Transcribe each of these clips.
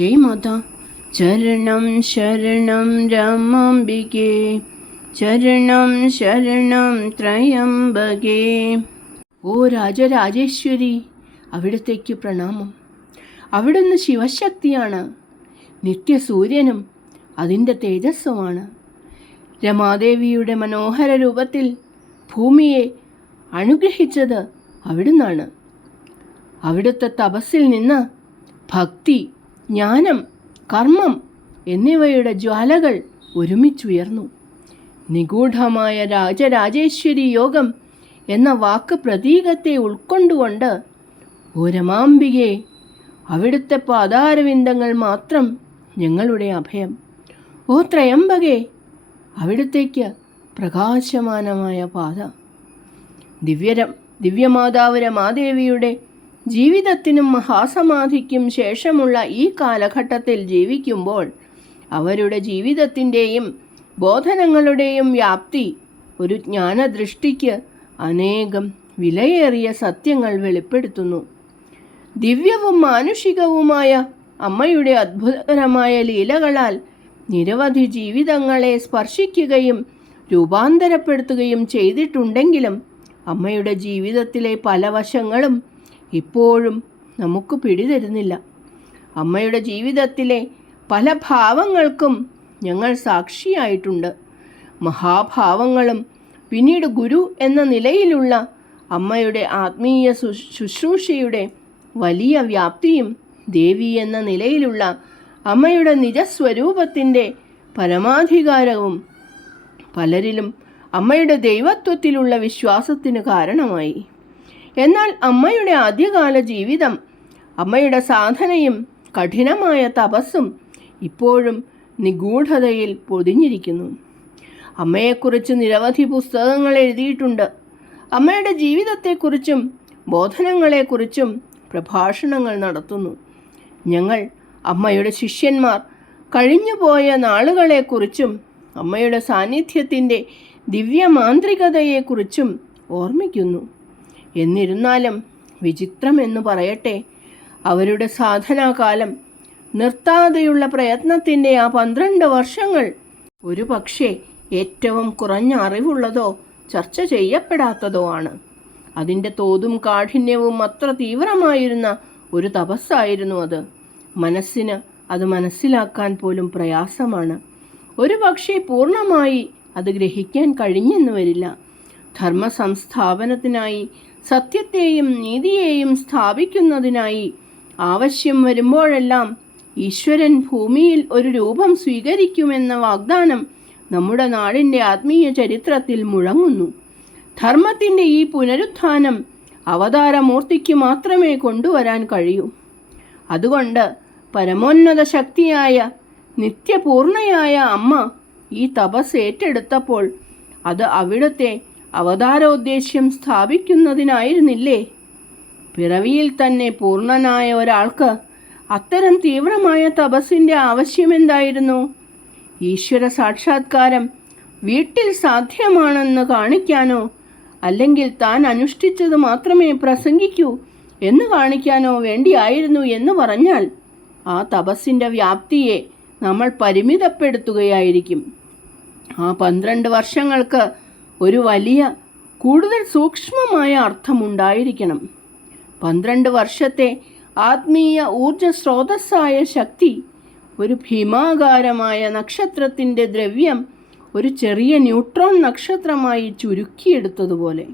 മാത ചരണം ശരണം രാമാംബികേ ചരണം ശരണം ത്രയംബകേ. ഓ രാജരാജേശ്വരി അവിടത്തേക്ക് പ്രണാമം. അവിടുന്ന് ശിവശക്തിയാണ് നിത്യസൂര്യനും അതിന്റെ തേജസ്സുമാണ്. രമാദേവിയുടെ മനോഹര രൂപത്തിൽ ഭൂമിയെ അനുഗ്രഹിച്ചത് അവിടുന്നാണ്. അവിടുത്തെ തപസ്സിൽ നിന്ന് ഭക്തി ജ്ഞാനം കർമ്മം എന്നിവയുടെ ജ്വാലകൾ ഒരുമിച്ചുയർന്നു. നിഗൂഢമായ രാജരാജേശ്വരി യോഗം എന്ന വാക്ക് പ്രതീകത്തെ ഉൾക്കൊണ്ടുകൊണ്ട് ഓരമാംബികെ അവിടുത്തെ പാതാരവിന്ദങ്ങൾ മാത്രം ഞങ്ങളുടെ അഭയം. ഓ ത്രയംബകെ അവിടുത്തേക്ക് പ്രകാശമാനമായ പാത. ദിവ്യരം ദിവ്യമാതാവ് രമാദേവിയുടെ ജീവിതത്തിനും മഹാസമാധിക്കും ശേഷമുള്ള ഈ കാലഘട്ടത്തിൽ ജീവിക്കുമ്പോൾ അവരുടെ ജീവിതത്തിന്റെയും ബോധനങ്ങളുടെയും വ്യാപ്തി ഒരു ജ്ഞാനദൃഷ്ടിക്ക് അനേകം വിലയേറിയ സത്യങ്ങൾ വെളിപ്പെടുത്തുന്നു. ദിവ്യവും മാനുഷികവുമായ അമ്മയുടെ അത്ഭുതകരമായ ലീലകളാൽ നിരവധി ജീവിതങ്ങളെ സ്പർശിക്കുകയും രൂപാന്തരപ്പെടുത്തുകയും ചെയ്തിട്ടുണ്ടെങ്കിലും അമ്മയുടെ ജീവിതത്തിലെ പല വശങ്ങളും ഇപ്പോഴും നമുക്ക് പിടിതരുന്നില്ല അമ്മയുടെ ജീവിതത്തിലെ പല ഭാവങ്ങൾക്കും ഞങ്ങൾ സാക്ഷിയായിട്ടുണ്ട്. മഹാഭാവങ്ങളും പിന്നീട് ഗുരു എന്ന നിലയിലുള്ള അമ്മയുടെ ആത്മീയ ശുശ്രൂഷയുടെ വലിയ വ്യാപ്തിയും ദേവി എന്ന നിലയിലുള്ള അമ്മയുടെ നിജസ്വരൂപത്തിന്റെ പരമാധികാരവും പലരിലും അമ്മയുടെ ദൈവത്വത്തിലുള്ള വിശ്വാസത്തിന് കാരണമായി. എന്നാൽ അമ്മയുടെ ആദ്യകാല ജീവിതം അമ്മയുടെ സാധനയും കഠിനമായ തപസ്സും ഇപ്പോഴും നിഗൂഢതയിൽ പൊതിഞ്ഞിരിക്കുന്നു. അമ്മയെക്കുറിച്ച് നിരവധി പുസ്തകങ്ങൾ എഴുതിയിട്ടുണ്ട്. അമ്മയുടെ ജീവിതത്തെക്കുറിച്ചും ബോധനങ്ങളെക്കുറിച്ചും പ്രഭാഷണങ്ങൾ നടത്തുന്നു. ഞങ്ങൾ അമ്മയുടെ ശിഷ്യന്മാർ കഴിഞ്ഞുപോയ നാളുകളെക്കുറിച്ചും അമ്മയുടെ സാന്നിധ്യത്തിന്റെ ദിവ്യമാന്ത്രികതയെക്കുറിച്ചും ഓർമ്മിക്കുന്നു. എന്നിരുന്നാലും വിചിത്രമെന്നു പറയട്ടെ അവരുടെ സാധനാകാലം നിർത്താതെയുള്ള പ്രയത്നത്തിന്റെ ആ പന്ത്രണ്ട് വർഷങ്ങൾ ഒരു പക്ഷേ ഏറ്റവും കുറഞ്ഞ അറിവുള്ളതോ ചർച്ച ചെയ്യപ്പെടാത്തതോ ആണ്. അതിന്റെ തോതും കാഠിന്യവും അത്ര തീവ്രമായിരുന്ന ഒരു തപസ്സായിരുന്നു അത്. മനസ്സിന് അത് മനസ്സിലാക്കാൻ പോലും പ്രയാസമാണ്. ഒരു പക്ഷേ പൂർണമായി അത് ഗ്രഹിക്കാൻ കഴിഞ്ഞെന്ന് വരില്ല. ധർമ്മ സംസ്ഥാപനത്തിനായി സത്യത്തെയും നീതിയെയും സ്ഥാപിക്കുന്നതിനായി ആവശ്യം വരുമ്പോഴെല്ലാം ഈശ്വരൻ ഭൂമിയിൽ ഒരു രൂപം സ്വീകരിക്കുമെന്ന വാഗ്ദാനം നമ്മുടെ നാടിന്റെ ആത്മീയ ചരിത്രത്തിൽ മുഴങ്ങുന്നു. ധർമ്മത്തിന്റെ ഈ പുനരുത്ഥാനം അവതാരമൂർത്തിക്ക് മാത്രമേ കൊണ്ടുവരാൻ കഴിയൂ. അതുകൊണ്ട് പരമോന്നത ശക്തിയായ നിത്യപൂർണയായ അമ്മ ഈ തപസ് ഏറ്റെടുത്തപ്പോൾ അത് അവിടുത്തെ അവതാരോദ്ദേശ്യം സ്ഥാപിക്കുന്നതിനായിരുന്നില്ലേ? പിറവിയിൽ തന്നെ പൂർണനായ ഒരാൾക്ക് അത്തരം തീവ്രമായ തപസ്സിന്റെ ആവശ്യമെന്തായിരുന്നു? ഈശ്വര സാക്ഷാത്കാരം വീട്ടിൽ സാധ്യമാണെന്ന് കാണിക്കാനോ അല്ലെങ്കിൽ താൻ അനുഷ്ഠിച്ചത് മാത്രമേ പ്രസംഗിക്കൂ എന്ന് കാണിക്കാനോ വേണ്ടിയായിരുന്നു എന്ന് പറഞ്ഞാൽ ആ തപസ്സിന്റെ വ്യാപ്തിയെ നമ്മൾ പരിമിതപ്പെടുത്തുകയായിരിക്കും. ആ പന്ത്രണ്ട് വർഷങ്ങൾക്ക് ഒരു വലിയ കൂടുതൽ സൂക്ഷ്മമായ അർത്ഥമുണ്ടായിരിക്കണം. പന്ത്രണ്ട് വർഷത്തെ ആത്മീയ ഊർജ സ്രോതസ്സായ ശക്തി ഒരു ഭീമാകാരമായ നക്ഷത്രത്തിന്റെ ദ്രവ്യം ഒരു ചെറിയ ന്യൂട്രോൺ നക്ഷത്രമായി ചുരുക്കിയെടുത്തതുപോലെ.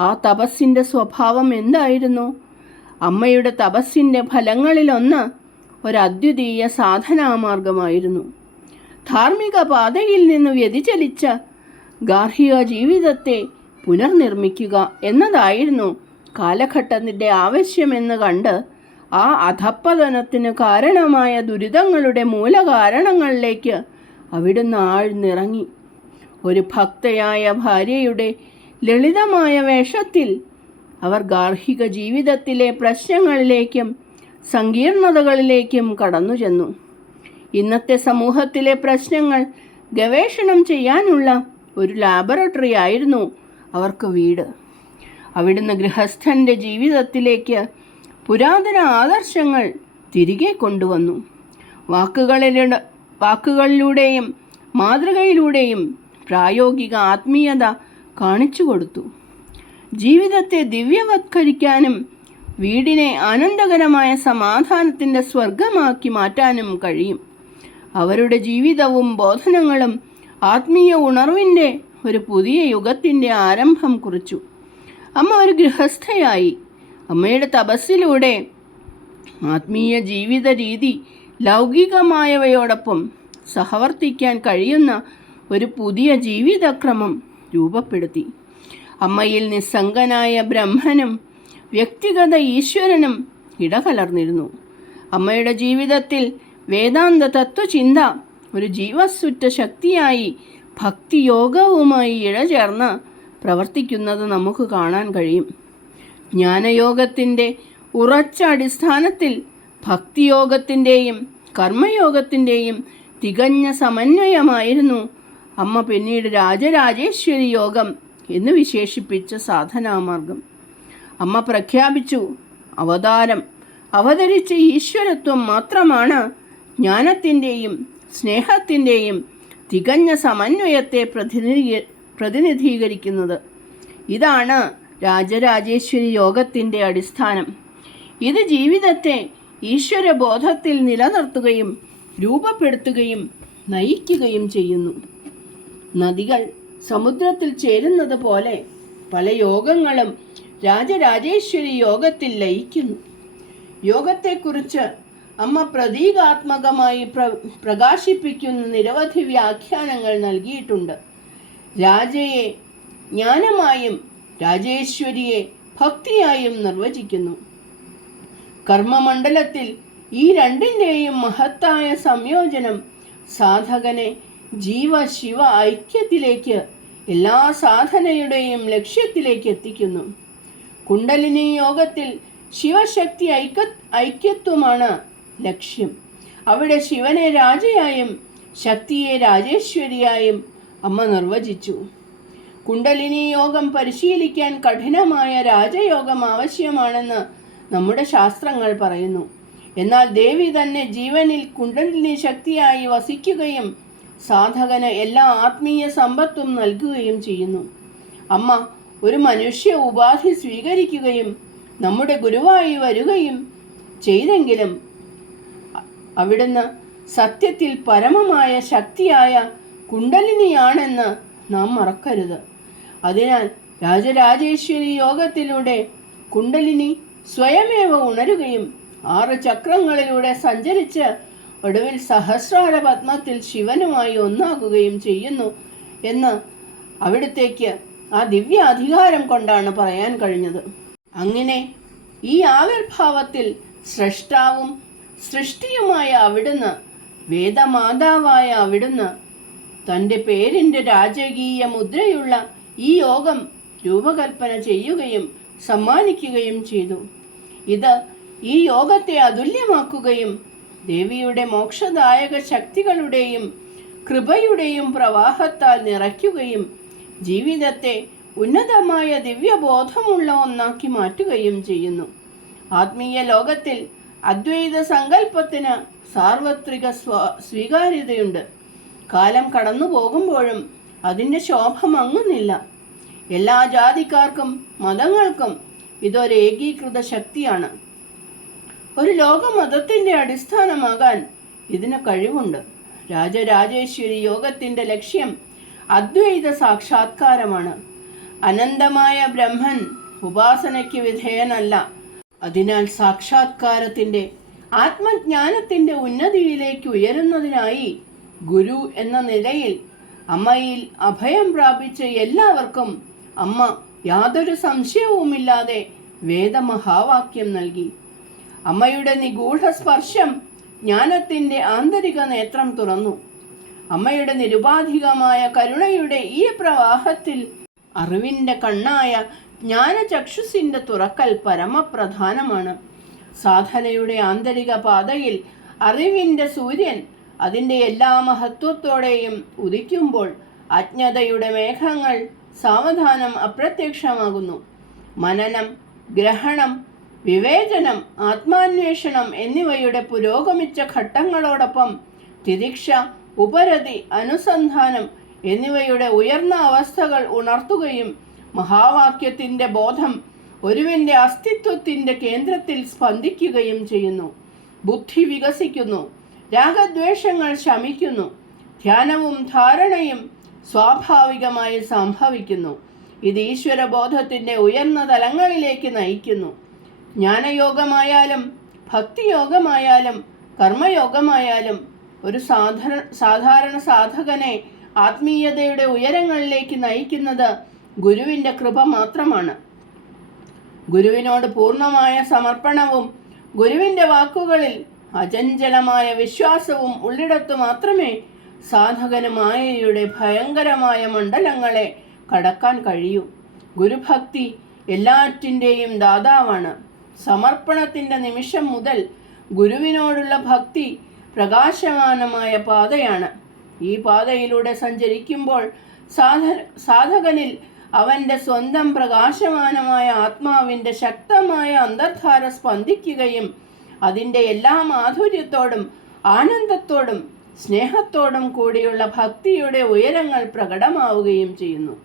ആ തപസ്സിന്റെ സ്വഭാവം എന്തായിരുന്നു? അമ്മയുടെ തപസ്സിന്റെ ഫലങ്ങളിലൊന്ന് ഒരു അദ്വിതീയ സാധനാമാർഗമായിരുന്നു. ധാർമ്മിക പാതയിൽ നിന്ന് വ്യതിചലിച്ച ഗാർഹിക ജീവിതത്തെ പുനർനിർമ്മിക്കുക എന്നതായിരുന്നു കാലഘട്ടത്തിന്റെ ആവശ്യമെന്ന് കണ്ട് ആ അധപ്പതനത്തിന് കാരണമായ ദുരിതങ്ങളുടെ മൂലകാരണങ്ങളിലേക്ക് അവിടുന്ന് ആഴ്ന്നിറങ്ങി. ഒരു ഭക്തയായ ഭാര്യയുടെ ലളിതമായ വേഷത്തിൽ അവർ ഗാർഹിക ജീവിതത്തിലെ പ്രശ്നങ്ങളിലേക്കും സങ്കീർണതകളിലേക്കും കടന്നു ചെന്നു ഇന്നത്തെ സമൂഹത്തിലെ പ്രശ്നങ്ങൾ ഗവേഷണം ചെയ്യാനുള്ള ഒരു ലാബറട്ടറി ആയിരുന്നു അവർക്ക് വീട്. അവിടുന്ന് ഗൃഹസ്ഥന്റെ ജീവിതത്തിലേക്ക് പുരാതന ആദർശങ്ങൾ തിരികെ കൊണ്ടുവന്നു. വാക്കുകളിലൂടെ വാക്കുകളിലൂടെയും മാതൃകയിലൂടെയും പ്രായോഗിക ആത്മീയത കാണിച്ചു കൊടുത്തു. ജീവിതത്തെ ദിവ്യവത്കരിക്കാനും വീടിനെ ആനന്ദകരമായ സമാധാനത്തിന്റെ സ്വർഗമാക്കി മാറ്റാനും കഴിയും. അവരുടെ ജീവിതവും ബോധനങ്ങളും ആത്മീയ ഉണർവിന്റെ ഒരു പുതിയ യുഗത്തിന്റെ ആരംഭം കുറിച്ചു. അമ്മ ഒരു ഗൃഹസ്ഥയായി. അമ്മയുടെ തപസ്സിലൂടെ ആത്മീയ ജീവിത രീതി ലൗകികമായവയോടൊപ്പം സഹവർത്തിക്കാൻ കഴിയുന്ന ഒരു പുതിയ ജീവിതക്രമം രൂപപ്പെടുത്തി. അമ്മയിൽ നിസ്സംഗനായ ബ്രഹ്മനും വ്യക്തിഗത ഈശ്വരനും ഇടകലർന്നിരുന്നു. അമ്മയുടെ ജീവിതത്തിൽ വേദാന്ത തത്വചിന്ത ഒരു ജീവസുറ്റ ശക്തിയായി ഭക്തിയോഗവുമായി ഇഴചേർന്ന് പ്രവർത്തിക്കുന്നത് നമുക്ക് കാണാൻ കഴിയും. ജ്ഞാനയോഗത്തിന്റെ ഉറച്ച അടിസ്ഥാനത്തിൽ ഭക്തിയോഗത്തിന്റെയും കർമ്മയോഗത്തിന്റെയും തികഞ്ഞ സമന്വയമായിരുന്നു അമ്മ പിന്നീട് രാജരാജേശ്വരി യോഗം എന്ന് വിശേഷിപ്പിച്ച സാധനാമാർഗം. അമ്മ പ്രഖ്യാപിച്ചു അവതാരം അവതരിച്ച ഈശ്വരത്വം മാത്രമാണ് ജ്ഞാനത്തിന്റെയും സ്നേഹത്തിന്റെയും തികഞ്ഞ സമന്വയത്തെ പ്രതിനിധീ പ്രതിനിധീകരിക്കുന്നത്. ഇതാണ് രാജരാജേശ്വരി യോഗത്തിന്റെ അടിസ്ഥാനം. ഇത് ജീവിതത്തെ ഈശ്വരബോധത്തിൽ നിലനിർത്തുകയും രൂപപ്പെടുത്തുകയും നയിക്കുകയും ചെയ്യുന്നു. നദികൾ സമുദ്രത്തിൽ ചേരുന്നത് പോലെ പല യോഗങ്ങളും രാജരാജേശ്വരി യോഗത്തിൽ ലയിക്കുന്നു. യോഗത്തെക്കുറിച്ച് അമ്മ പ്രതീകാത്മകമായി പ്ര പ്രകാശിപ്പിക്കുന്ന നിരവധി വ്യാഖ്യാനങ്ങൾ നൽകിയിട്ടുണ്ട്. രാജയെ ജ്ഞാനമായും രാജേശ്വരിയെ ഭക്തിയായും നിർവചിക്കുന്നു. കർമ്മമണ്ഡലത്തിൽ ഈ രണ്ടിന്റെയും മഹത്തായ സംയോജനം സാധകനെ ജീവ ശിവ ഐക്യത്തിലേക്ക് എല്ലാ സാധനയുടെയും ലക്ഷ്യത്തിലേക്ക് എത്തിക്കുന്നു. കുണ്ടലിനി യോഗത്തിൽ ശിവശക്തി ഐക്യ ഐക്യത്വമാണ് ലക്ഷ്യം. അവിടെ ശിവനെ രാജയായും ശക്തിയെ രാജേശ്വരിയായും അമ്മ നിർവചിച്ചു. കുണ്ടലിനി യോഗം പരിശീലിക്കാൻ കഠിനമായ രാജയോഗം ആവശ്യമാണെന്ന് നമ്മുടെ ശാസ്ത്രങ്ങൾ പറയുന്നു. എന്നാൽ ദേവി തന്നെ ജീവനിൽ കുണ്ടലിനി ശക്തിയായി വസിക്കുകയും സാധകന് എല്ലാ ആത്മീയ സമ്പത്തും നൽകുകയും ചെയ്യുന്നു. അമ്മ ഒരു മനുഷ്യ ഉപാധി സ്വീകരിക്കുകയും നമ്മുടെ ഗുരുവായി വരികയും ചെയ്തെങ്കിലും അവിടുന്ന് സത്യത്തിൽ പരമമായ ശക്തിയായ കുണ്ടലിനിയാണെന്ന് നാം മറക്കരുത്. അതിനാൽ രാജരാജേശ്വരി യോഗത്തിലൂടെ കുണ്ടലിനി സ്വയമേവ ഉണരുകയും ആറ് ചക്രങ്ങളിലൂടെ സഞ്ചരിച്ച് ഒടുവിൽ സഹസ്രാര പത്മത്തിൽ ശിവനുമായി ഒന്നാകുകയും ചെയ്യുന്നു എന്ന് അവിടത്തേക്ക് ആ ദിവ്യ അധികാരം കൊണ്ടാണ് പറയാൻ കഴിഞ്ഞത്. അങ്ങനെ ഈ ആവിർഭാവത്തിൽ സ്രഷ്ടാവും സൃഷ്ടിയുമായ അവിടുന്ന് വേദമാതാവായ അവിടുന്ന് തന്റെ പേരിന്റെ രാജകീയ മുദ്രയുള്ള ഈ യോഗം രൂപകൽപ്പന ചെയ്യുകയും സമ്മാനിക്കുകയും ചെയ്തു. ഇത് ഈ യോഗത്തെ അതുല്യമാക്കുകയും ദേവിയുടെ മോക്ഷദായക ശക്തികളുടെയും കൃപയുടെയും പ്രവാഹത്താൽ നിറയ്ക്കുകയും ജീവിതത്തെ ഉന്നതമായ ദിവ്യബോധമുള്ള ഒന്നാക്കി മാറ്റുകയും ചെയ്യുന്നു. ആത്മീയ ലോകത്തിൽ അദ്വൈത സങ്കല്പത്തിന് സാർവത്രിക സ്വ സ്വീകാര്യതയുണ്ട്. കാലം കടന്നു പോകുമ്പോഴും അതിന്റെ ശോഭ മങ്ങുന്നില്ല എല്ലാ ജാതിക്കാർക്കും മതങ്ങൾക്കും ഇതൊരു ഏകീകൃത ശക്തിയാണ്. ഒരു ലോകമതത്തിന്റെ അടിസ്ഥാനമാകാൻ ഇതിന് കഴിവുണ്ട്. രാജരാജേശ്വരി യോഗത്തിന്റെ ലക്ഷ്യം അദ്വൈത സാക്ഷാത്കാരമാണ്. അനന്തമായ ബ്രഹ്മൻ ഉപാസനയ്ക്ക് വിധേയനല്ല. അതിനാൽ സാക്ഷാത്കാരത്തിന്റെ ആത്മജ്ഞാനത്തിന്റെ ഉന്നതിയിലേക്ക് ഉയരുന്നതിനായി ഗുരു എന്ന നിലയിൽ അമ്മയിൽ അഭയം പ്രാപിച്ച എല്ലാവർക്കും അമ്മ യാതൊരു സംശയവുമില്ലാതെ വേദമഹാവാക്യം നൽകി. അമ്മയുടെ നിഗൂഢ സ്പർശം ജ്ഞാനത്തിന്റെ ആന്തരിക നേത്രം തുറന്നു. അമ്മയുടെ നിരുപാധികമായ കരുണയുടെ ഈ പ്രവാഹത്തിൽ അറിവിന്റെ കണ്ണായ ജ്ഞാനചക്ഷുസിന്റെ തുറക്കൽ പരമപ്രധാനമാണ്. സാധനയുടെ ആന്തരിക പാതയിൽ അറിവിന്റെ സൂര്യൻ അതിന്റെ എല്ലാ മഹത്വത്തോടെയും ഉദിക്കുമ്പോൾ അജ്ഞതയുടെ മേഘങ്ങൾ സാവധാനം അപ്രത്യക്ഷമാകുന്നു. മനനം ഗ്രഹണം വിവേചനം ആത്മാന്വേഷണം എന്നിവയുടെ പുരോഗമിച്ച ഘട്ടങ്ങളോടൊപ്പം തിരിക്ഷ ഉപരതി അനുസന്ധാനം എന്നിവയുടെ ഉയർന്ന അവസ്ഥകൾ ഉണർത്തുകയും മഹാവാക്യത്തിന്റെ ബോധം ഒരുവന്റെ അസ്തിത്വത്തിന്റെ കേന്ദ്രത്തിൽ സ്പന്ദിക്കുകയും ചെയ്യുന്നു. ബുദ്ധി വികസിക്കുന്നു. രാഗദ്വേഷങ്ങൾ ശമിക്കുന്നു. ധ്യാനവും ധാരണയും സ്വാഭാവികമായി സംഭവിക്കുന്നു. ഇത് ഈശ്വരബോധത്തിന്റെ ഉയർന്ന തലങ്ങളിലേക്ക് നയിക്കുന്നു. ജ്ഞാനയോഗമായാലും ഭക്തിയോഗമായാലും കർമ്മയോഗമായാലും ഒരു സാധാരണ സാധാരണ സാധകനെ ആത്മീയതയുടെ ഉയരങ്ങളിലേക്ക് നയിക്കുന്നത് ഗുരുവിന്റെ കൃപ മാത്രമാണ്. ഗുരുവിനോട് പൂർണമായ സമർപ്പണവും ഗുരുവിന്റെ വാക്കുകളിൽ അചഞ്ചലമായ വിശ്വാസവും ഉള്ളിടത്തു മാത്രമേ സാധകന് മായയുടെ ഭയങ്കരമായ മണ്ഡലങ്ങളെ കടക്കാൻ കഴിയൂ. ഗുരുഭക്തി എല്ലാറ്റിന്റെയും ദാതാവാണ്. സമർപ്പണത്തിന്റെ നിമിഷം മുതൽ ഗുരുവിനോടുള്ള ഭക്തി പ്രകാശമാനമായ പാതയാണ്. ഈ പാതയിലൂടെ സഞ്ചരിക്കുമ്പോൾ സാധ സാധകനിൽ അവന്റെ സ്വന്തം പ്രകാശമാനമായ ആത്മാവിന്റെ ശക്തമായ അന്തർധാര സ്പന്ദിക്കുകയും അതിന്റെ എല്ലാ മാധുര്യത്തോടും ആനന്ദത്തോടും സ്നേഹത്തോടും കൂടിയുള്ള ഭക്തിയുടെ ഉയരങ്ങൾ പ്രകടമാവുകയും ചെയ്യുന്നു.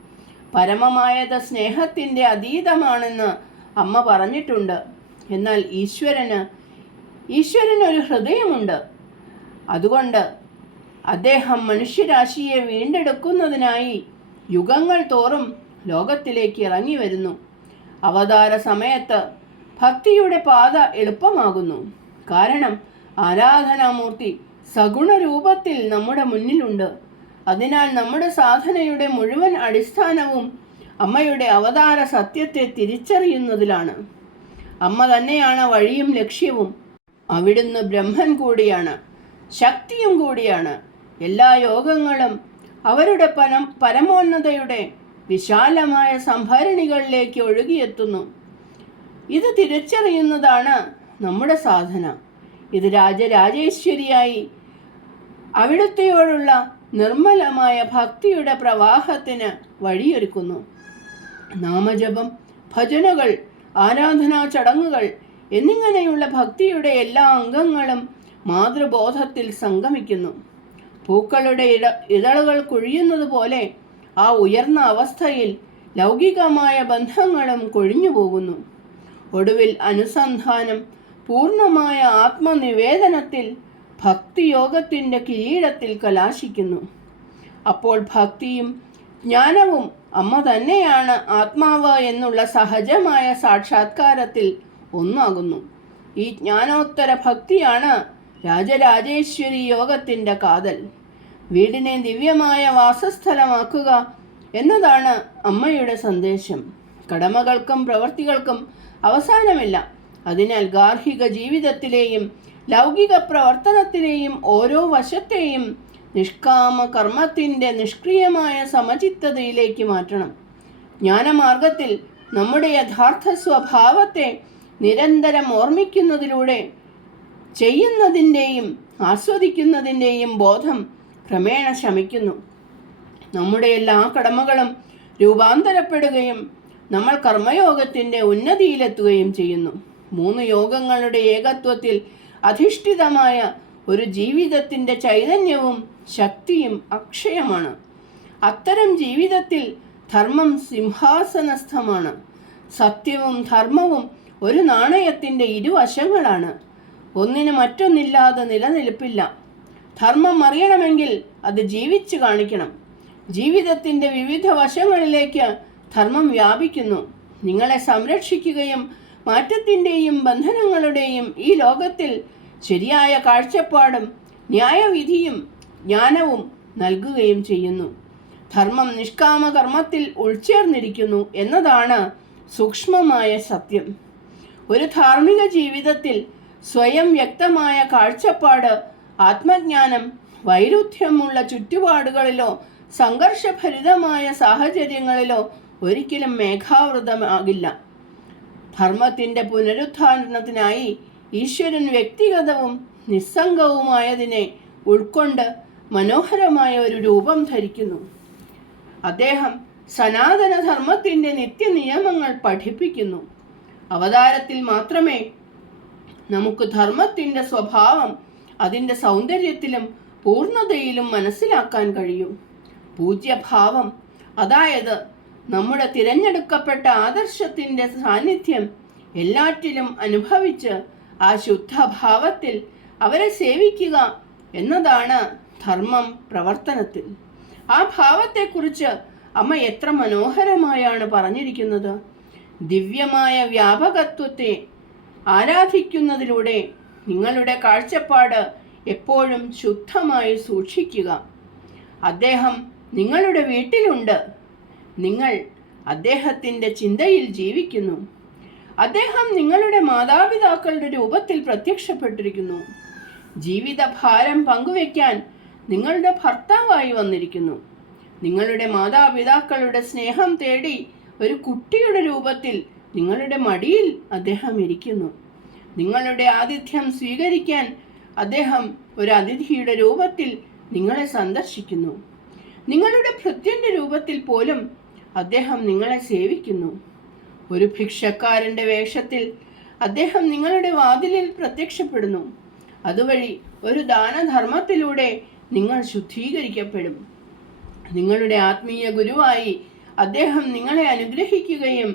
പരമമായത് സ്നേഹത്തിന്റെ അതീതമാണെന്ന് അമ്മ പറഞ്ഞിട്ടുണ്ട്. എന്നാൽ ഈശ്വരന് ഒരു ഹൃദയമുണ്ട്. അതുകൊണ്ട് അദ്ദേഹം മനുഷ്യരാശിയെ വീണ്ടെടുക്കുന്നതിനായി യുഗങ്ങൾ തോറും ലോകത്തിലേക്ക് ഇറങ്ങി വരുന്നു. അവതാര സമയത്ത് ഭക്തിയുടെ പാത എളുപ്പമാകുന്നു. കാരണം ആരാധനാമൂർത്തി സഗുണ രൂപത്തിൽ നമ്മുടെ മുന്നിലുണ്ട്. അതിനാൽ നമ്മുടെ സാധനയുടെ മുഴുവൻ അടിസ്ഥാനവും അമ്മയുടെ അവതാര സത്യത്തെ തിരിച്ചറിയുന്നതിലാണ്. അമ്മ തന്നെയാണ് വഴിയും ലക്ഷ്യവും. അവിടുന്ന് ബ്രഹ്മൻ കൂടിയാണ് ശക്തിയും കൂടിയാണ്. എല്ലാ യോഗങ്ങളും അവരുടെ പരം പരമോന്നതയുടെ വിശാലമായ സംഭരണികളിലേക്ക് ഒഴുകിയെത്തുന്നു. ഇത് തിരിച്ചറിയുന്നതാണ് നമ്മുടെ സാധന. ഇത് രാജരാജേശ്വരിയായി അവിടുത്തെയോടുള്ള നിർമ്മലമായ ഭക്തിയുടെ പ്രവാഹത്തിന് വഴിയൊരുക്കുന്നു. നാമജപം ഭജനകൾ ആരാധനാ ചടങ്ങുകൾ എന്നിങ്ങനെയുള്ള ഭക്തിയുടെ എല്ലാ അംഗങ്ങളും മാതൃബോധത്തിൽ സംഗമിക്കുന്നു. പൂക്കളുടെ ഇട ഇതളുകൾ കുഴിയുന്നത് പോലെ ആ ഉയർന്ന അവസ്ഥയിൽ ലൗകികമായ ബന്ധങ്ങളും കൊഴിഞ്ഞു പോകുന്നു ഒടുവിൽ അനുസന്ധാനം പൂർണമായ ആത്മനിവേദനത്തിൽ ഭക്തിയോഗത്തിന്റെ കിരീടത്തിൽ കലാശിക്കുന്നു. അപ്പോൾ ഭക്തിയും ജ്ഞാനവും അമ്മ തന്നെയാണ് ആത്മാവ് എന്നുള്ള സഹജമായ സാക്ഷാത്കാരത്തിൽ ഒന്നാകുന്നു. ഈ ജ്ഞാനോത്തര ഭക്തിയാണ് രാജരാജേശ്വരി യോഗത്തിന്റെ കാതൽ. വീടിനെ ദിവ്യമായ വാസസ്ഥലമാക്കുക എന്നതാണ് അമ്മയുടെ സന്ദേശം. കടമകൾക്കും പ്രവൃത്തികൾക്കും അവസാനമില്ല. അതിനാൽ ഗാർഹിക ജീവിതത്തിലെയും ലൗകിക പ്രവർത്തനത്തിലെയും ഓരോ വശത്തെയും നിഷ്കാമ കർമ്മത്തിന്റെ നിഷ്ക്രിയമായ സമചിത്തതയിലേക്ക് മാറ്റണം. ജ്ഞാനമാർഗത്തിൽ നമ്മുടെ യഥാർത്ഥ സ്വഭാവത്തെ നിരന്തരം ഓർമ്മിക്കുന്നതിലൂടെ ചെയ്യുന്നതിന്റെയും ആസ്വദിക്കുന്നതിന്റെയും ബോധം ക്രമേണ ശമിക്കുന്നു. നമ്മുടെ എല്ലാ കടമകളും രൂപാന്തരപ്പെടുകയും നമ്മൾ കർമ്മയോഗത്തിന്റെ ഉന്നതിയിലെത്തുകയും ചെയ്യുന്നു. മൂന്ന് യോഗങ്ങളുടെ ഏകത്വത്തിൽ അധിഷ്ഠിതമായ ഒരു ജീവിതത്തിന്റെ ചൈതന്യവും ശക്തിയും അക്ഷയമാണ്. അത്തരം ജീവിതത്തിൽ ധർമ്മം സിംഹാസനസ്ഥമാണ്. സത്യവും ധർമ്മവും ഒരു നാണയത്തിന്റെ ഇരുവശങ്ങളാണ്. ഒന്നിന് മറ്റൊന്നില്ലാതെ നിലനിൽപ്പില്ല. ധർമ്മം അറിയണമെങ്കിൽ അത് ജീവിച്ചു കാണിക്കണം. ജീവിതത്തിന്റെ വിവിധ വശങ്ങളിലേക്ക് ധർമ്മം വ്യാപിക്കുന്നു. നിങ്ങളെ സംരക്ഷിക്കുകയും മാറ്റത്തിന്റെയും ബന്ധനങ്ങളുടെയും ഈ ലോകത്തിൽ ശരിയായ കാഴ്ചപ്പാടും ന്യായവിധിയും ജ്ഞാനവും നൽകുകയും ചെയ്യുന്നു. ധർമ്മം നിഷ്കാമ കർമ്മത്തിൽ ഉൾച്ചേർന്നിരിക്കുന്നു എന്നതാണ് സൂക്ഷ്മമായ സത്യം. ഒരു ധാർമ്മിക ജീവിതത്തിൽ സ്വയം വ്യക്തമായ കാഴ്ചപ്പാട് ആത്മജ്ഞാനം വൈരുദ്ധ്യമുള്ള ചുറ്റുപാടുകളിലോ സംഘർഷഭരിതമായ സാഹചര്യങ്ങളിലോ ഒരിക്കലും മേഘാവൃതമാകില്ല. ധർമ്മത്തിന്റെ പുനരുദ്ധാരണത്തിനായി ഈശ്വരൻ വ്യക്തിഗതവും നിസ്സംഗവുമായതിനെ ഉൾക്കൊണ്ട് മനോഹരമായ ഒരു രൂപം ധരിക്കുന്നു. അദ്ദേഹം സനാതന ധർമ്മത്തിന്റെ നിത്യനിയമങ്ങൾ പഠിപ്പിക്കുന്നു. അവതാരത്തിൽ മാത്രമേ നമുക്ക് ധർമ്മത്തിന്റെ സ്വഭാവം അതിന്റെ സൗന്ദര്യത്തിലും പൂർണതയിലും മനസ്സിലാക്കാൻ കഴിയും. പൂജ്യഭാവം അതായത് നമ്മുടെ തിരഞ്ഞെടുക്കപ്പെട്ട ആദർശത്തിന്റെ സാന്നിധ്യം എല്ലാറ്റിലും അനുഭവിച്ച് ആ ശുദ്ധഭാവത്തിൽ അവരെ സേവിക്കുക എന്നതാണ് ധർമ്മം പ്രവർത്തനത്തിൽ. ആ ഭാവത്തെക്കുറിച്ച് അമ്മ എത്ര മനോഹരമായാണ് പറഞ്ഞിരിക്കുന്നത്. ദിവ്യമായ വ്യാപകത്വത്തെ ആരാധിക്കുന്നതിലൂടെ നിങ്ങളുടെ കാഴ്ചപ്പാട് എപ്പോഴും ശുദ്ധമായി സൂക്ഷിക്കുക. അദ്ദേഹം നിങ്ങളുടെ വീട്ടിലുണ്ട്. നിങ്ങൾ അദ്ദേഹത്തിന്റെ ചിന്തയിൽ ജീവിക്കുന്നു. അദ്ദേഹം നിങ്ങളുടെ മാതാപിതാക്കളുടെ രൂപത്തിൽ പ്രത്യക്ഷപ്പെട്ടിരിക്കുന്നു. ജീവിത ഭാരം പങ്കുവെക്കാൻ നിങ്ങളുടെ ഭർത്താവായി വന്നിരിക്കുന്നു. നിങ്ങളുടെ മാതാപിതാക്കളുടെ സ്നേഹം തേടി ഒരു കുട്ടിയുടെ രൂപത്തിൽ നിങ്ങളുടെ മടിയിൽ അദ്ദേഹം ഇരിക്കുന്നു. നിങ്ങളുടെ ആതിഥ്യം സ്വീകരിക്കാൻ അദ്ദേഹം ഒരു അതിഥിയുടെ രൂപത്തിൽ നിങ്ങളെ സന്ദർശിക്കുന്നു. നിങ്ങളുടെ ഭൃത്യന്റെ രൂപത്തിൽ പോലും അദ്ദേഹം നിങ്ങളെ സേവിക്കുന്നു. ഒരു ഭിക്ഷക്കാരന്റെ വേഷത്തിൽ അദ്ദേഹം നിങ്ങളുടെ വാതിലിൽ പ്രത്യക്ഷപ്പെടുന്നു. അതുവഴി ഒരു ദാനധർമ്മത്തിലൂടെ നിങ്ങൾ ശുദ്ധീകരിക്കപ്പെടും. നിങ്ങളുടെ ആത്മീയ ഗുരുവായി അദ്ദേഹം നിങ്ങളെ അനുഗ്രഹിക്കുകയും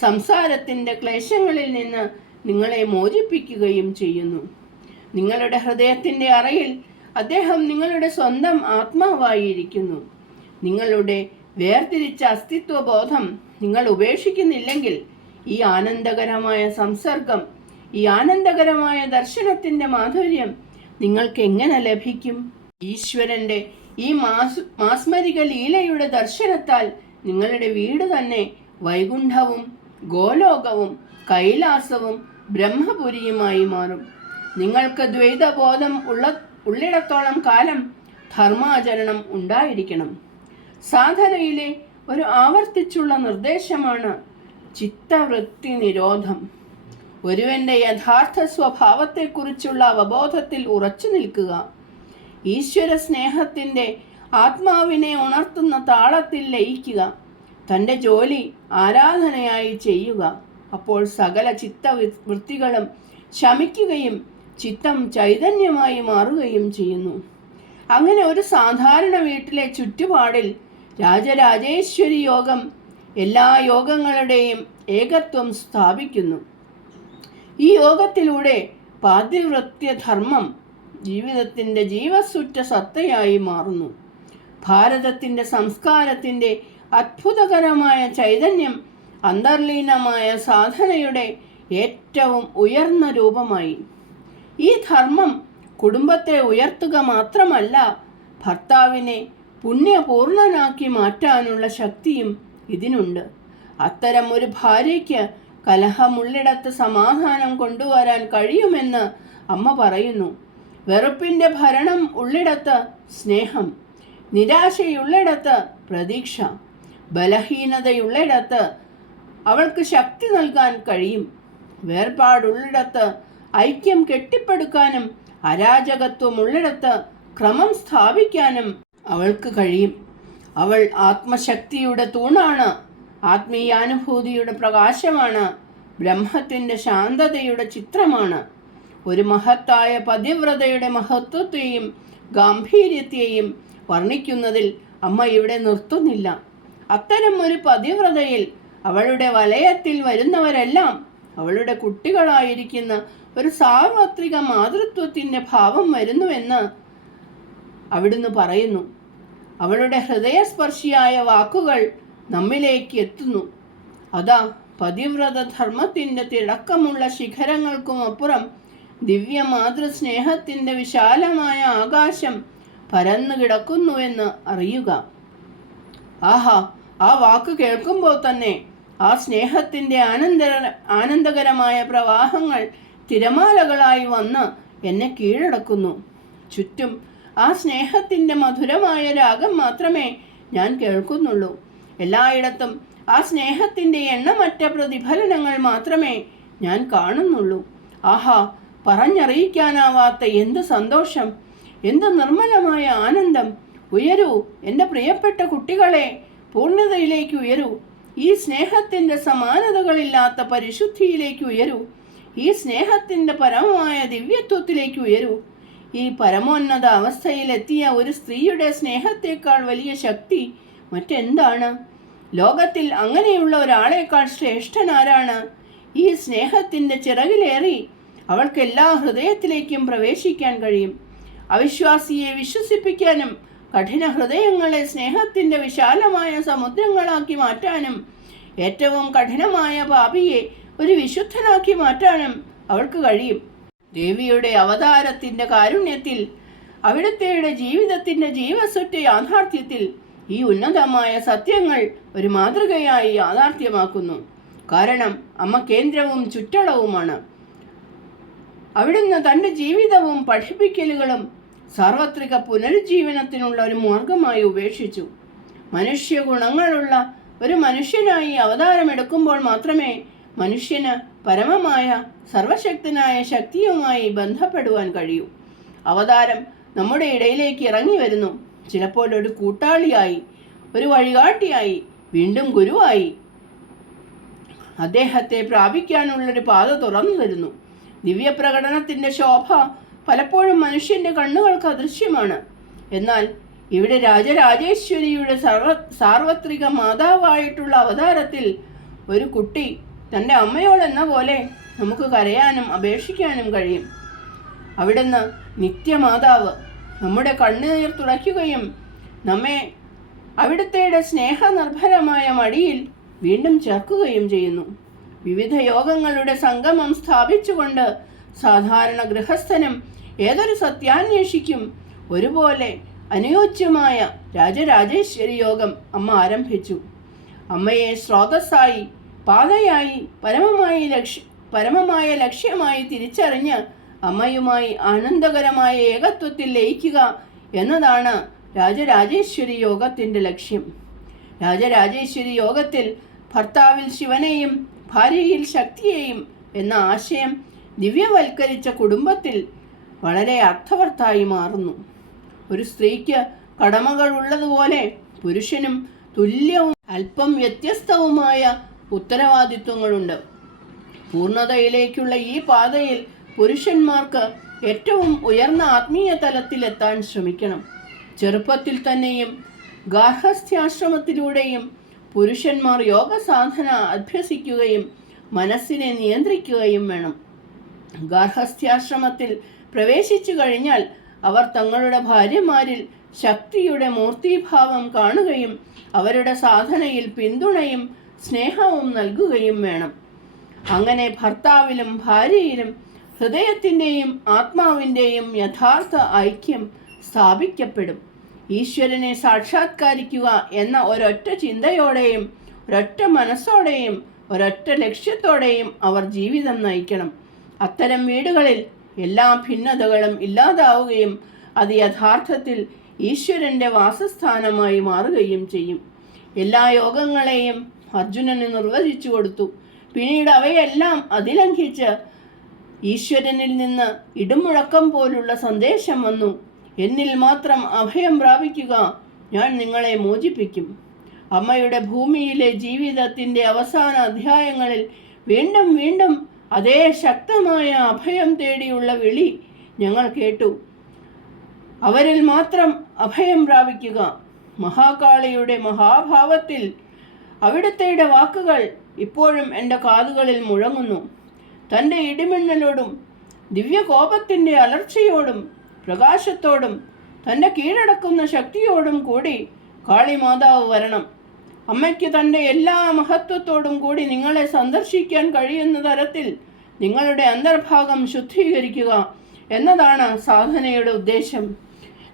സംസാരത്തിന്റെ ക്ലേശങ്ങളിൽ നിന്ന് നിങ്ങളെ മോചിപ്പിക്കുകയും ചെയ്യുന്നു. നിങ്ങളുടെ ഹൃദയത്തിന്റെ അറയിൽ അദ്ദേഹം നിങ്ങളുടെ സ്വന്തം ആത്മാവായിരിക്കുന്നു. നിങ്ങളുടെ വേർതിരിച്ച അസ്തിത്വബോധം നിങ്ങൾ ഉപേക്ഷിക്കുന്നില്ലെങ്കിൽ ഈ ആനന്ദകരമായ സംസർഗം ഈ ആനന്ദകരമായ ദർശനത്തിന്റെ മാധുര്യം നിങ്ങൾക്ക് എങ്ങനെ ലഭിക്കും? ഈശ്വരന്റെ ഈ മാസ് മാസ്മരിക ലീലയുടെ ദർശനത്താൽ നിങ്ങളുടെ വീട് തന്നെ വൈകുണ്ഠവും ഗോലോകവും കൈലാസവും ബ്രഹ്മപുരിയുമായി മാറും. നിങ്ങൾക്ക് ദ്വൈതബോധം ഉള്ള ഉള്ളിടത്തോളം കാലം ധർമാചരണം ഉണ്ടായിരിക്കണം. സാധനയിലെ ഒരു ആവർത്തിച്ചുള്ള നിർദ്ദേശമാണ് ചിത്തവൃത്തി നിരോധം ഒരുവന്റെ യഥാർത്ഥ സ്വഭാവത്തെക്കുറിച്ചുള്ള അവബോധത്തിൽ ഉറച്ചു നിൽക്കുക. ഈശ്വര സ്നേഹത്തിന്റെ ആത്മാവിനെ ഉണർത്തുന്ന താളത്തിൽ ലയിക്കുക. തന്റെ ജോലി ആരാധനയായി ചെയ്യുക. അപ്പോൾ സകല ചിത്ത വൃത്തികളും ശമിക്കുകയും ചിത്തം ചൈതന്യമായി മാറുകയും ചെയ്യുന്നു. അങ്ങനെ ഒരു സാധാരണ വീട്ടിലെ ചുറ്റുപാടിൽ രാജരാജേശ്വരി യോഗം എല്ലാ യോഗങ്ങളുടെയും ഏകത്വം സ്ഥാപിക്കുന്നു. ഈ യോഗത്തിലൂടെ പാതിവൃത്യധർമ്മം ജീവിതത്തിന്റെ ജീവസുറ്റ സത്തയായി മാറുന്നു. ഭാരതത്തിന്റെ സംസ്കാരത്തിന്റെ അത്ഭുതകരമായ ചൈതന്യം അന്തർലീനമായ സാധനയുടെ ഏറ്റവും ഉയർന്ന രൂപമായി. ഈ ധർമ്മം കുടുംബത്തെ ഉയർത്തുക മാത്രമല്ല ഭർത്താവിനെ പുണ്യപൂർണനാക്കി മാറ്റാനുള്ള ശക്തിയും ഇതിനുണ്ട്. അത്തരം ഒരു ഭാര്യയ്ക്ക് കലഹമുള്ളിടത്ത് സമാധാനം കൊണ്ടുവരാൻ കഴിയുമെന്ന് അമ്മ പറയുന്നു. വെറുപ്പിന്റെ ഭരണം ഉള്ളിടത്ത് സ്നേഹം നിരാശയുള്ളിടത്ത് പ്രതീക്ഷ ബലഹീനതയുള്ളിടത്ത് അവൾക്ക് ശക്തി നൽകാൻ കഴിയും. വേർപാടുള്ളിടത്ത് ഐക്യം കെട്ടിപ്പടുക്കാനും അരാജകത്വമുള്ളിടത്ത് ക്രമം സ്ഥാപിക്കാനും അവൾക്ക് കഴിയും. അവൾ ആത്മശക്തിയുടെ തൂണാണ്. ആത്മീയാനുഭൂതിയുടെ പ്രകാശമാണ്. ബ്രഹ്മത്തിന്റെ ശാന്തതയുടെ ചിത്രമാണ്. ഒരു മഹത്തായ പതിവ്രതയുടെ മഹത്വത്തെയും ഗാംഭീര്യത്തെയും വർണിക്കുന്നതിൽ അമ്മ ഇവിടെ നിർത്തുന്നില്ല. അത്തരം ഒരു പതിവ്രതയിൽ അവളുടെ വലയത്തിൽ വരുന്നവരെല്ലാം അവളുടെ കുട്ടികളായിരിക്കുന്ന ഒരു സാർവത്രിക മാതൃത്വത്തിന്റെ ഭാവം വരുന്നുവെന്ന് അവിടുന്ന് പറയുന്നു. അവളുടെ ഹൃദയസ്പർശിയായ വാക്കുകൾ നമ്മിലേക്ക് എത്തുന്നു. അതാ പതിവ്രത ധർമ്മത്തിന്റെ തിളക്കമുള്ള ശിഖരങ്ങൾക്കുമപ്പുറം ദിവ്യ മാതൃസ്നേഹത്തിന്റെ വിശാലമായ ആകാശം പരന്നു കിടക്കുന്നുവെന്ന് അറിയുക. ആഹാ ആ വാക്ക് കേൾക്കുമ്പോൾ തന്നെ ആ സ്നേഹത്തിന്റെ ആനന്ദ ആനന്ദകരമായ പ്രവാഹങ്ങൾ തിരമാലകളായി വന്ന് എന്നെ കീഴടക്കുന്നു. ചുറ്റും ആ സ്നേഹത്തിന്റെ മധുരമായ രാഗം മാത്രമേ ഞാൻ കേൾക്കുന്നുള്ളൂ. എല്ലായിടത്തും ആ സ്നേഹത്തിന്റെ എണ്ണമറ്റ പ്രതിഫലനങ്ങൾ മാത്രമേ ഞാൻ കാണുന്നുള്ളൂ. ആഹാ പറഞ്ഞറിയിക്കാനാവാത്ത എന്ത് സന്തോഷം എന്ത് നിർമ്മലമായ ആനന്ദം. ഉയരൂ എന്റെ പ്രിയപ്പെട്ട കുട്ടികളെ പൂർണതയിലേക്ക് ഉയരൂ. ഈ സ്നേഹത്തിന്റെ സമാനതകളില്ലാത്ത പരിശുദ്ധിയിലേക്ക് ഉയരൂ. ഈ സ്നേഹത്തിന്റെ പരമമായ ദിവ്യത്വത്തിലേക്ക് ഉയരൂ. ഈ പരമോന്നത അവസ്ഥയിലെത്തിയ ഒരു സ്ത്രീയുടെ സ്നേഹത്തേക്കാൾ വലിയ ശക്തി മറ്റെന്താണ്? ലോകത്തിൽ അങ്ങനെയുള്ള ഒരാളേക്കാൾ ശ്രേഷ്ഠൻ ആരാണ്? ഈ സ്നേഹത്തിന്റെ ചിറകിലേറി അവൾക്ക് എല്ലാ ഹൃദയത്തിലേക്കും പ്രവേശിക്കാൻ കഴിയും. അവിശ്വാസിയെ വിശ്വസിപ്പിക്കാനും കഠിന ഹൃദയങ്ങളെ സ്നേഹത്തിന്റെ വിശാലമായ സമുദ്രങ്ങളാക്കി മാറ്റാനും ഏറ്റവും കഠിനമായ പാപിയെ ഒരു വിശുദ്ധനാക്കി മാറ്റാനും അവൾക്ക് കഴിയും. ദേവിയുടെ അവതാരത്തിന്റെ കാരുണ്യത്തിൽ അവിടുത്തെയുടെ ജീവിതത്തിന്റെ ജീവസ്വറ്റ യാഥാർത്ഥ്യത്തിൽ ഈ ഉന്നതമായ സത്യങ്ങൾ ഒരു മാതൃകയായി യാഥാർത്ഥ്യമാക്കുന്നു. കാരണം അമ്മ കേന്ദ്രവും ചുറ്റളവുമാണ്. അവിടുന്ന് തന്റെ ജീവിതവും പഠിപ്പിക്കലുകളും സാർവത്രിക പുനരുജ്ജീവനത്തിനുള്ള ഒരു മാർഗമായി ഉപേക്ഷിച്ചു. മനുഷ്യ ഗുണങ്ങളുള്ള ഒരു മനുഷ്യനായി അവതാരമെടുക്കുമ്പോൾ മാത്രമേ മനുഷ്യന് പരമമായ സർവശക്തനായ ശക്തിയുമായി ബന്ധപ്പെടുവാൻ കഴിയൂ. അവതാരം നമ്മുടെ ഇടയിലേക്ക് ഇറങ്ങി വരുന്നു. ചിലപ്പോൾ ഒരു കൂട്ടാളിയായി ഒരു വഴികാട്ടിയായി വീണ്ടും ഗുരുവായി അദ്ദേഹത്തെ പ്രാപിക്കാനുള്ളൊരു പാത തുറന്നു തരുന്നു. ദിവ്യപ്രകടനത്തിന്റെ ശോഭ പലപ്പോഴും മനുഷ്യന്റെ കണ്ണുകൾക്ക് അദൃശ്യമാണ്. എന്നാൽ ഇവിടെ രാജരാജേശ്വരിയുടെ സർവ സാർവത്രിക മാതാവായിട്ടുള്ള അവതാരത്തിൽ ഒരു കുട്ടി തന്റെ അമ്മയോടെന്ന പോലെ നമുക്ക് കരയാനും അപേക്ഷിക്കാനും കഴിയും. അവിടുന്ന് നിത്യമാതാവ് നമ്മുടെ കണ്ണുനീർ തുടയ്ക്കുകയും നമ്മെ അവിടുത്തെ സ്നേഹനിർഭരമായ മടിയിൽ വീണ്ടും ചേർക്കുകയും ചെയ്യുന്നു. വിവിധ യോഗങ്ങളുടെ സംഗമം സ്ഥാപിച്ചുകൊണ്ട് സാധാരണ ഗൃഹസ്ഥനും ഏതൊരു സത്യാന്വേഷിക്കും? ഒരുപോലെ അനുയോജ്യമായ രാജരാജേശ്വരി യോഗം അമ്മ ആരംഭിച്ചു. അമ്മയെ സ്രോതസ്സായി പാതയായി പരമമായി ലക്ഷ്യ പരമമായ ലക്ഷ്യമായി തിരിച്ചറിഞ്ഞ് അമ്മയുമായി ആനന്ദകരമായ ഏകത്വത്തിൽ ലയിക്കുക എന്നതാണ് രാജരാജേശ്വരി യോഗത്തിന്റെ ലക്ഷ്യം. രാജരാജേശ്വരി യോഗത്തിൽ ഭർത്താവിൽ ശിവനെയും ഭാര്യയിൽ ശക്തിയെയും എന്ന ആശയം ദിവ്യവൽക്കരിച്ച കുടുംബത്തിൽ വളരെ അർത്ഥവത്തായി മാറുന്നു. ഒരു സ്ത്രീക്ക് കടമകൾ ഉള്ളതുപോലെ പുരുഷനും തുല്യവും അല്പം വ്യത്യസ്തവുമായ ഉത്തരവാദിത്വങ്ങളുണ്ട്. പൂർണതയിലേക്കുള്ള ഈ പാതയിൽ പുരുഷന്മാർക്ക് ഏറ്റവും ഉയർന്ന ആത്മീയ തലത്തിലെത്താൻ ശ്രമിക്കണം. ചെറുപ്പത്തിൽ തന്നെയും ഗാർഹസ്ഥ്യാശ്രമത്തിലൂടെയും പുരുഷന്മാർ യോഗ സാധന അഭ്യസിക്കുകയും മനസ്സിനെ നിയന്ത്രിക്കുകയും വേണം. ഗാർഹസ്ഥ്യാശ്രമത്തിൽ പ്രവേശിച്ചു കഴിഞ്ഞാൽ അവർ തങ്ങളുടെ ഭാര്യമാരിൽ ശക്തിയുടെ മൂർത്തിഭാവം കാണുകയും അവരുടെ സാധനയിൽ പിന്തുണയും സ്നേഹവും നൽകുകയും വേണം. അങ്ങനെ ഭർത്താവിലും ഭാര്യയിലും ഹൃദയത്തിന്റെയും ആത്മാവിന്റെയും യഥാർത്ഥ ഐക്യം സ്ഥാപിക്കപ്പെടും. ഈശ്വരനെ സാക്ഷാത്കരിക്കുക എന്ന ഒരൊറ്റ ചിന്തയോടെയും ഒരൊറ്റ മനസ്സോടെയും ഒരൊറ്റ ലക്ഷ്യത്തോടെയും അവർ ജീവിതം നയിക്കണം. അത്തരം വീടുകളിൽ എല്ലാ ഭിന്നതകളും ഇല്ലാതാവുകയും അത് യഥാർത്ഥത്തിൽ ഈശ്വരന്റെ വാസസ്ഥാനമായി മാറുകയും ചെയ്യും. എല്ലാ യോഗങ്ങളെയും അർജുനന് നിർവചിച്ചു കൊടുത്തു. പിന്നീട് അവയെല്ലാം അതിലംഘിച്ച് ഈശ്വരനിൽ നിന്ന് ഇടുമുഴക്കം പോലുള്ള സന്ദേശം വന്നു. എന്നിൽ മാത്രം അഭയം പ്രാപിക്കുക ഞാൻ നിങ്ങളെ മോചിപ്പിക്കും. അമ്മയുടെ ഭൂമിയിലെ ജീവിതത്തിന്റെ അവസാന അധ്യായങ്ങളിൽ വീണ്ടും വീണ്ടും അതേ ശക്തമായ അഭയം തേടിയുള്ള വിളി ഞങ്ങൾ കേട്ടു. അവരിൽ മാത്രം അഭയം പ്രാപിക്കുക. മഹാകാളിയുടെ മഹാഭാവത്തിൽ അവിടുത്തെയുടെ വാക്കുകൾ ഇപ്പോഴും എന്റെ കാതുകളിൽ മുഴങ്ങുന്നു. തന്റെ ഇടിമിന്നലോടും ദിവ്യകോപത്തിന്റെ അലർച്ചയോടും പ്രകാശത്തോടും തന്റെ കീഴടക്കുന്ന ശക്തിയോടും കൂടി കാളിമാതാവ് വരണം. അമ്മയ്ക്ക് തന്റെ എല്ലാ മഹത്വത്തോടും കൂടി നിങ്ങളെ സന്ദർശിക്കാൻ കഴിയുന്ന തരത്തിൽ നിങ്ങളുടെ അന്തർഭാഗം ശുദ്ധീകരിക്കുക എന്നതാണ് സാധനയുടെ ഉദ്ദേശം.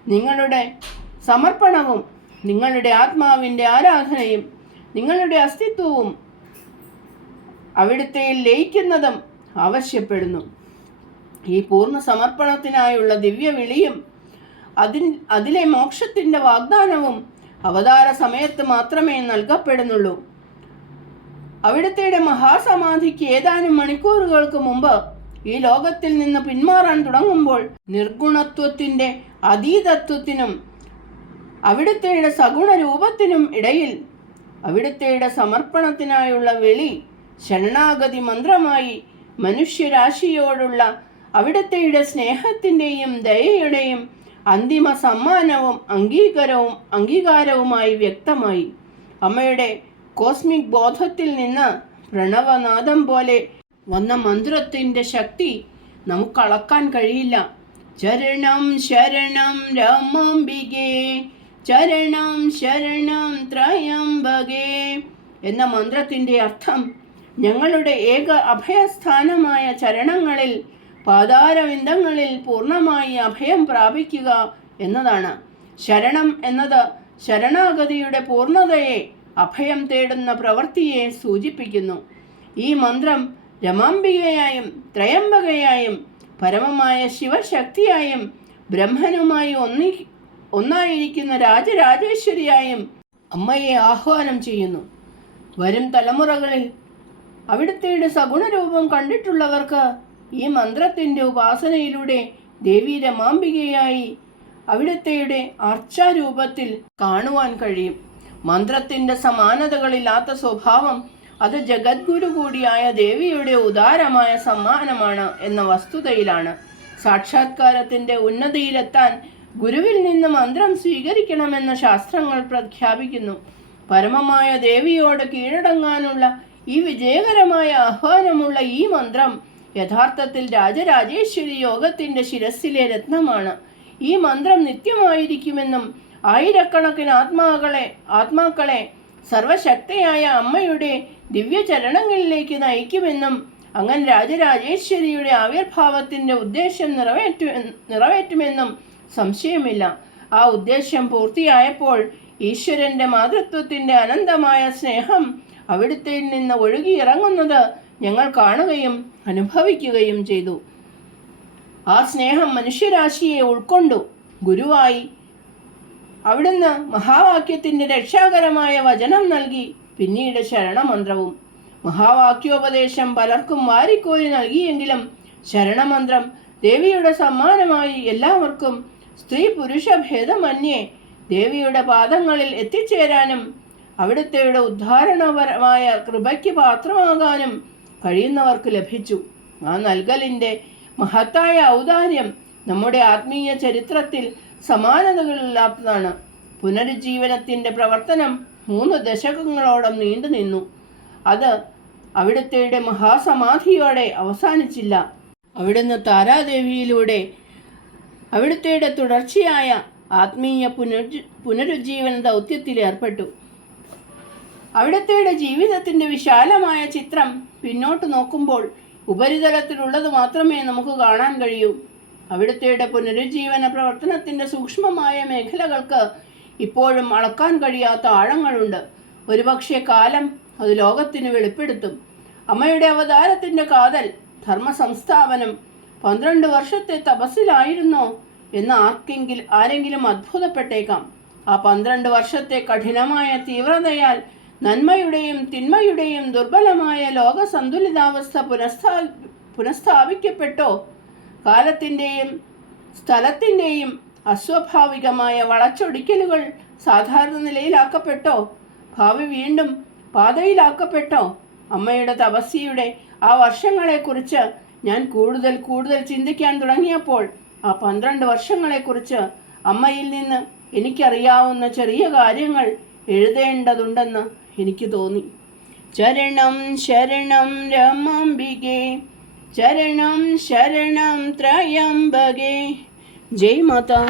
നിങ്ങളുടെ സമർപ്പണവും നിങ്ങളുടെ ആത്മാവിന്റെ ആരാധനയും നിങ്ങളുടെ അസ്തിത്വവും അവിടുത്തെ ലയിക്കുന്നതും ആവശ്യപ്പെടുന്നു. ഈ പൂർണ സമർപ്പണത്തിനായുള്ള ദിവ്യവിളിയും അതിൻ അതിലെ മോക്ഷത്തിന്റെ വാഗ്ദാനവും അവതാര സമയത്ത് മാത്രമേ നൽകപ്പെടുന്നുള്ളൂ. അവിടുത്തെ മഹാസമാധിക്ക് ഏതാനും മണിക്കൂറുകൾക്ക് മുമ്പ് ഈ ലോകത്തിൽ നിന്ന് പിന്മാറാൻ തുടങ്ങുമ്പോൾ നിർഗുണത്വത്തിന്റെ അതീതത്വത്തിനും അവിടുത്തെ സഗുണ രൂപത്തിനും ഇടയിൽ അവിടുത്തെ സമർപ്പണത്തിനായുള്ള വെളി ശരണാഗതി മന്ത്രമായി മനുഷ്യരാശിയോടുള്ള അവിടുത്തെ സ്നേഹത്തിന്റെയും ദയയുടെയും അന്തിമ സമ്മാനവും അംഗീകാരവും അംഗീകാരവുമായി വ്യക്തമായി. അമ്മയുടെ കോസ്മിക് ബോധത്തിൽ നിന്ന് പ്രണവനാദം പോലെ വന്ന മന്ത്രത്തിന്റെ ശക്തി നമുക്ക് അളക്കാൻ കഴിയില്ല. ചരണം ശരണം രാമാംബികേ ചരണം ശരണം ത്രയംബകേ എന്ന മന്ത്രത്തിന്റെ അർത്ഥം ഞങ്ങളുടെ ഏക അഭയസ്ഥാനമായ ചരണങ്ങളിൽ പാതാരവിന്ദങ്ങളിൽ പൂർണമായി അഭയം പ്രാപിക്കുക എന്നതാണ്. ശരണം എന്നത് ശരണാഗതിയുടെ പൂർണതയെ അഭയം തേടുന്ന പ്രവൃത്തിയെ സൂചിപ്പിക്കുന്നു. ഈ മന്ത്രം രമാംബികയായും ത്രയംബകയായും പരമമായ ശിവശക്തിയായും ബ്രഹ്മനുമായി ഒന്നി ഒന്നായിരിക്കുന്ന രാജരാജേശ്വരിയായും അമ്മയെ ആഹ്വാനം ചെയ്യുന്നു. വരും തലമുറകളിൽ അവിടുത്തെ സഗുണരൂപം കണ്ടിട്ടുള്ളവർക്ക് ഈ മന്ത്രത്തിന്റെ ഉപാസനയിലൂടെ ദേവി രമാംബികയായി അവിടുത്തെയുടെ അർച്ചാരൂപത്തിൽ കാണുവാൻ കഴിയും. മന്ത്രത്തിന്റെ സമാനതകളില്ലാത്ത സ്വഭാവം അത് ജഗദ്ഗുരു കൂടിയായ ദേവിയുടെ ഉദാരമായ സമ്മാനമാണ് എന്ന വസ്തുതയിലാണ്. സാക്ഷാത്കാരത്തിന്റെ ഉന്നതിയിലെത്താൻ ഗുരുവിൽ നിന്ന് മന്ത്രം സ്വീകരിക്കണമെന്ന് ശാസ്ത്രങ്ങൾ പ്രഖ്യാപിക്കുന്നു. പരമമായ ദേവിയോട് കീഴടങ്ങാനുള്ള ഈ വിജയകരമായ ആഹ്വാനമുള്ള ഈ മന്ത്രം യഥാർത്ഥത്തിൽ രാജരാജേശ്വരി യോഗത്തിന്റെ ശിരസ്സിലെ രത്നമാണ്. ഈ മന്ത്രം നിത്യമായിരിക്കുമെന്നും ആയിരക്കണക്കിന് ആത്മാക്കളെ ആത്മാക്കളെ സർവശക്തയായ അമ്മയുടെ ദിവ്യചരണങ്ങളിലേക്ക് നയിക്കുമെന്നും അങ്ങനെ രാജരാജേശ്വരിയുടെ ആവിർഭാവത്തിന്റെ ഉദ്ദേശം നിറവേറ്റു നിറവേറ്റുമെന്നും സംശയമില്ല. ആ ഉദ്ദേശ്യം പൂർത്തിയായപ്പോൾ ഈശ്വരന്റെ മാതൃത്വത്തിന്റെ അനന്തമായ സ്നേഹം അവിടുത്തെ നിന്ന് ഒഴുകിയിറങ്ങുന്നത് ഞങ്ങൾ കാണുകയും അനുഭവിക്കുകയും ചെയ്തു. ആ സ്നേഹം മനുഷ്യരാശിയെ ഉൾക്കൊണ്ടു. ഗുരുവായി അവിടുന്ന് മഹാവാക്യത്തിന്റെ രക്ഷാകരമായ വചനം നൽകി. പിന്നീട് ശരണമന്ത്രവും മഹാവാക്യോപദേശം പലർക്കും വാരിക്കോരി നൽകിയെങ്കിലും ശരണമന്ത്രം ദേവിയുടെ സമ്മാനമായി എല്ലാവർക്കും സ്ത്രീ പുരുഷ ഭേദമന്യേ ദേവിയുടെ പാദങ്ങളിൽ എത്തിച്ചേരാനും അവിടുത്തെയുടെ ഉദ്ധാരണപരമായ കൃപയ്ക്ക് പാത്രമാകാനും കഴിയുന്നവർക്ക് ലഭിച്ചു. ആ നൽകലിന്റെ മഹത്തായ ഔദാര്യം നമ്മുടെ ആത്മീയ ചരിത്രത്തിൽ സമാനതകളില്ലാത്തതാണ്. പുനരുജ്ജീവനത്തിന്റെ പ്രവർത്തനം മൂന്ന് ദശകങ്ങളോളം നീണ്ടു നിന്നു. അത് അവിടുത്തെ മഹാസമാധിയോടെ അവസാനിച്ചില്ല. അവിടുന്ന് താരാദേവിയിലൂടെ അവിടുത്തെ തുടർച്ചയായ ആത്മീയ പുനരുജ്ജ പുനരുജ്ജീവന ദൗത്യത്തിൽ ഏർപ്പെട്ടു. അവിടുത്തെയുടെ ജീവിതത്തിന്റെ വിശാലമായ ചിത്രം പിന്നോട്ട് നോക്കുമ്പോൾ ഉപരിതലത്തിലുള്ളത് മാത്രമേ നമുക്ക് കാണാൻ കഴിയൂ. അവിടത്തെ പുനരുജ്ജീവന പ്രവർത്തനത്തിന്റെ സൂക്ഷ്മമായ മേഖലകൾക്ക് ഇപ്പോഴും അളക്കാൻ കഴിയാത്ത ആഴങ്ങളുണ്ട്. ഒരുപക്ഷെ കാലം അത് ലോകത്തിന് വെളിപ്പെടുത്തും. അമ്മയുടെ അവതാരത്തിന്റെ കാതൽ ധർമ്മ സംസ്ഥാപനം പന്ത്രണ്ട് വർഷത്തെ തപസ്സിലായിരുന്നോ എന്ന് ആർക്കെങ്കിലും ആരെങ്കിലും അത്ഭുതപ്പെട്ടേക്കാം. ആ പന്ത്രണ്ട് വർഷത്തെ കഠിനമായ തീവ്രതയാൽ നന്മയുടെയും തിന്മയുടെയും ദുർബലമായ ലോക സന്തുലിതാവസ്ഥ പുനഃസ്ഥാ പുനഃസ്ഥാപിക്കപ്പെട്ടോ? കാലത്തിന്റെയും സ്ഥലത്തിന്റെയും അസ്വാഭാവികമായ വളച്ചൊടിക്കലുകൾ സാധാരണ നിലയിലാക്കപ്പെട്ടോ? ഭാവി വീണ്ടും പാതയിലാക്കപ്പെട്ടോ? അമ്മയുടെ തപസ്യയുടെ ആ വർഷങ്ങളെക്കുറിച്ച് ഞാൻ കൂടുതൽ കൂടുതൽ ചിന്തിക്കാൻ തുടങ്ങിയപ്പോൾ ആ പന്ത്രണ്ട് വർഷങ്ങളെക്കുറിച്ച് അമ്മയിൽ നിന്ന് എനിക്കറിയാവുന്ന ചെറിയ കാര്യങ്ങൾ എഴുതേണ്ടതുണ്ടെന്ന് എനിക്ക് തോന്നി. ചരണം ശരണം രമാംബികേ ചരണം ശരണം ത്രയംബകേ. ജയ് മാതാ.